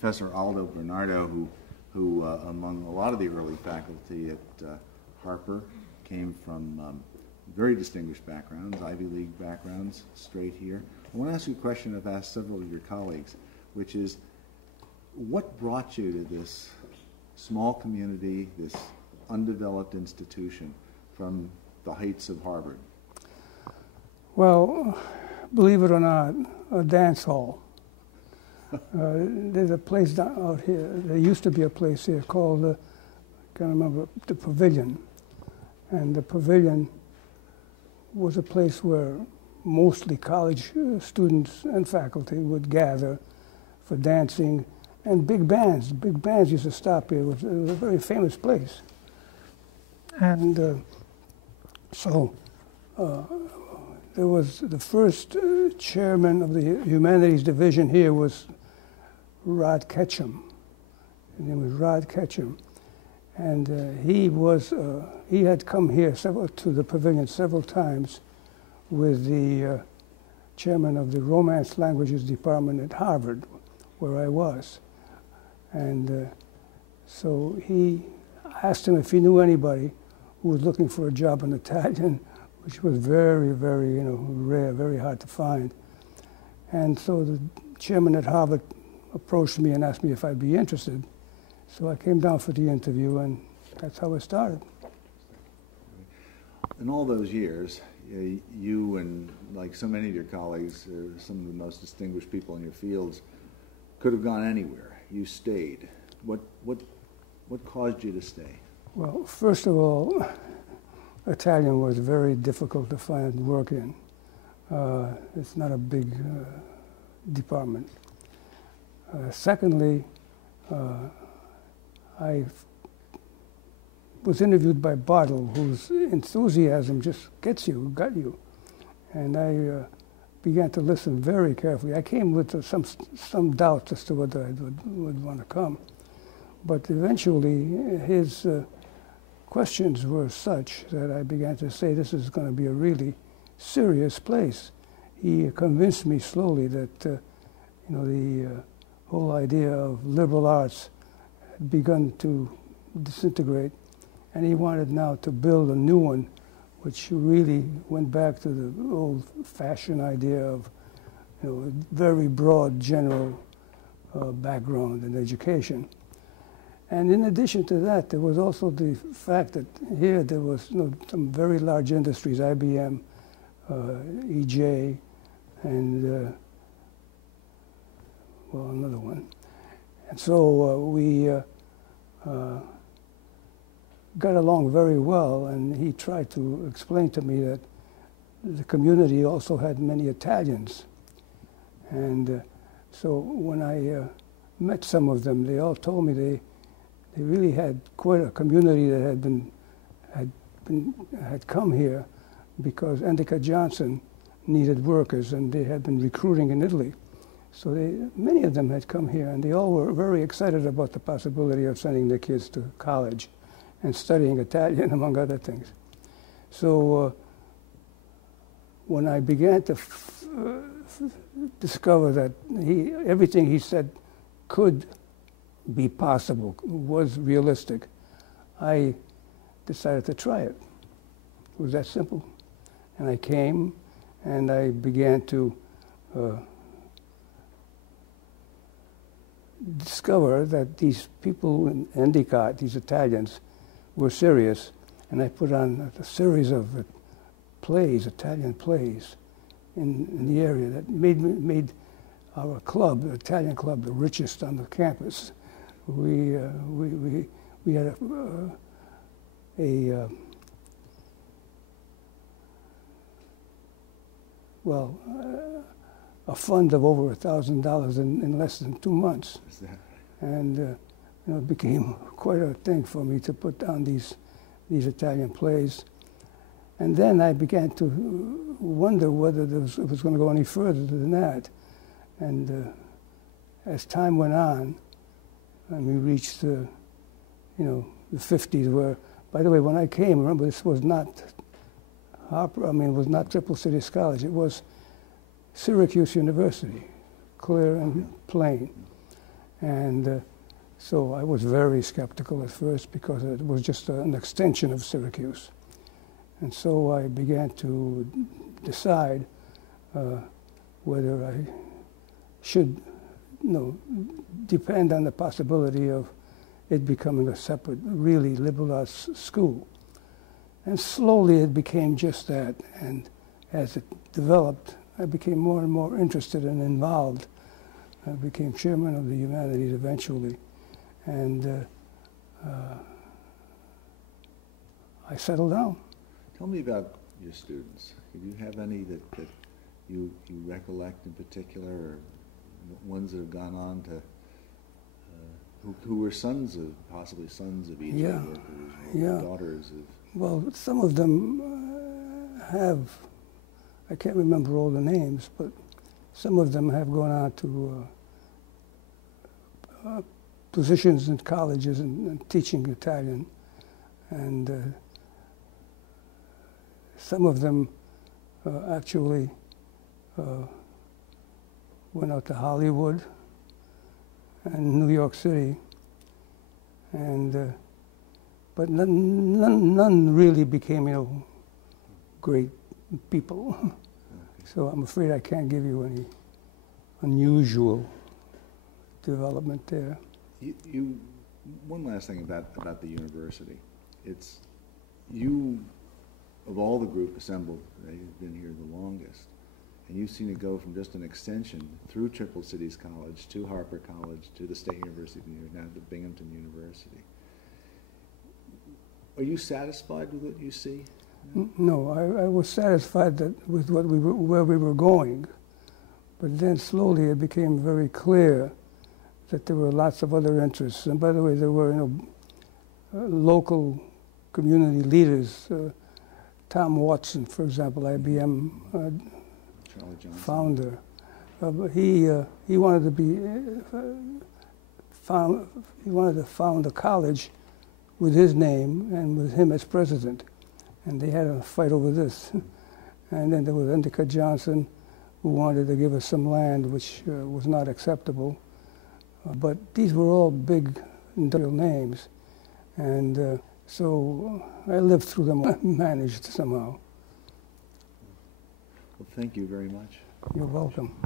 Professor Aldo Bernardo, who among a lot of the early faculty at Harpur, came from very distinguished backgrounds, Ivy League backgrounds, straight here. I want to ask you a question I've asked several of your colleagues, which is, what brought you to this small community, this undeveloped institution from the heights of Harvard? Well, believe it or not, a dance hall. There's a place out here. There used to be a place here called, I can't remember, the Pavilion. And the Pavilion was a place where mostly college students and faculty would gather for dancing, and big bands. Big bands used to stop here. It was a very famous place. And so there was the first chairman of the humanities division here was Rod Ketchum. His name was Rod Ketchum. And he had come here to the Pavilion several times with the chairman of the Romance Languages Department at Harvard, where I was. And so he asked him if he knew anybody who was looking for a job in Italian, which was very, very, rare, very hard to find. And so the chairman at Harvard approached me and asked me if I'd be interested. So I came down for the interview, and that's how it started. In all those years, you and like so many of your colleagues, some of the most distinguished people in your fields, could have gone anywhere. You stayed. What caused you to stay? Well, first of all, Italian was very difficult to find work in. It's not a big department. Secondly, I was interviewed by Bartle, whose enthusiasm just got you. And I began to listen very carefully. I came with some doubts as to whether I would want to come. But eventually, his questions were such that I began to say, this is going to be a really serious place. He convinced me slowly that, the whole idea of liberal arts had begun to disintegrate, and he wanted now to build a new one, which really went back to the old-fashioned idea of, a very broad general background in education. And in addition to that, there was also the fact that here there was some very large industries, IBM, EJ, and another one. And so we got along very well, and he tried to explain to me that the community also had many Italians. And so when I met some of them, they all told me they really had quite a community that had come here because Endicott Johnson needed workers, and they had been recruiting in Italy. So many of them had come here, and they all were very excited about the possibility of sending their kids to college and studying Italian, among other things. So when I began to discover that everything he said could be possible, was realistic, I decided to try it. It was that simple. And I came, and I began to discover that these people in Endicott, these Italians, were serious, and I put on a series of plays, Italian plays, in the area that made our club, the Italian club, the richest on the campus. We had a fund of over $1,000 in less than 2 months. Is that? And it became quite a thing for me to put down these Italian plays. And then I began to wonder whether it was going to go any further than that. And as time went on, and we reached the 50s, where, by the way, when I came, remember, this was not Harpur, it was not Triple Cities College, it was Syracuse University, clear and plain. And so I was very skeptical at first because it was just an extension of Syracuse. And so I began to decide whether I should, depend on the possibility of it becoming a separate, really liberal arts school. And slowly it became just that. And as it developed, I became more and more interested and involved. I became chairman of the humanities eventually. And I settled down. Tell me about your students. Do you have any that you recollect in particular, or ones that have gone on to, who were possibly sons of each workers, or daughters of? Well, some of them have, I can't remember all the names, but some of them have gone on to positions in colleges and teaching Italian. And some of them actually went out to Hollywood and New York City, and but none really became, great people. Okay. So I'm afraid I can't give you any unusual development there. One last thing about the university. It's you, of all the group assembled, you've been here the longest, and you've seen it go from just an extension through Triple Cities College to Harpur College to the State University of New York, now to Binghamton University. Are you satisfied with what you see? No, I was satisfied with where we were going, but then slowly it became very clear that there were lots of other interests. And by the way, there were local community leaders. Tom Watson, for example, IBM founder. He wanted to be he wanted to found a college with his name and with him as president, and they had a fight over this. And then there was Endicott Johnson, who wanted to give us some land, which was not acceptable. But these were all big industrial names, and so I lived through them, managed somehow. Well, thank you very much. You're welcome.